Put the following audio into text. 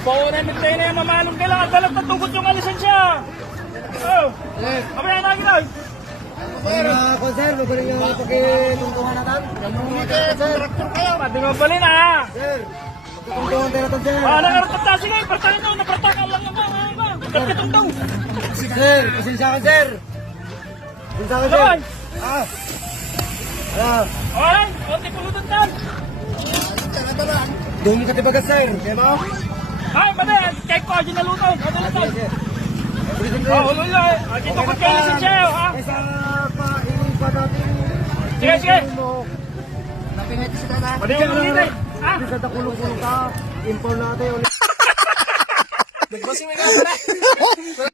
Paunan mo tayo na yung mamanong kailangan. Dalat na tugot yung lisensya. Oh. Kamaya na ginoy. Sir, magaling yung pakitungtungan natin. Traktor kayo. Pati nga bali na. Sir, pakitungtungan tayo natin, sir. Nakaratot na. Sige, partahin na. Napartar ka lang yung mga. Kapitungtong. Sir, pasensya ka, sir. Pasensya ka, sir. Alright, konti pulutan tan. Dumi ka tibagas, sir. Kaya ba? Ay, mali. Kaya ko, dyan nalutan. Ulo. Dito ko kayo lisensya. Kaysa pa natin. Sige. Napingit sila na. Mali yung ulit eh. Bisa kulong-kulong ka. Impor natin. Nagbasing na nga.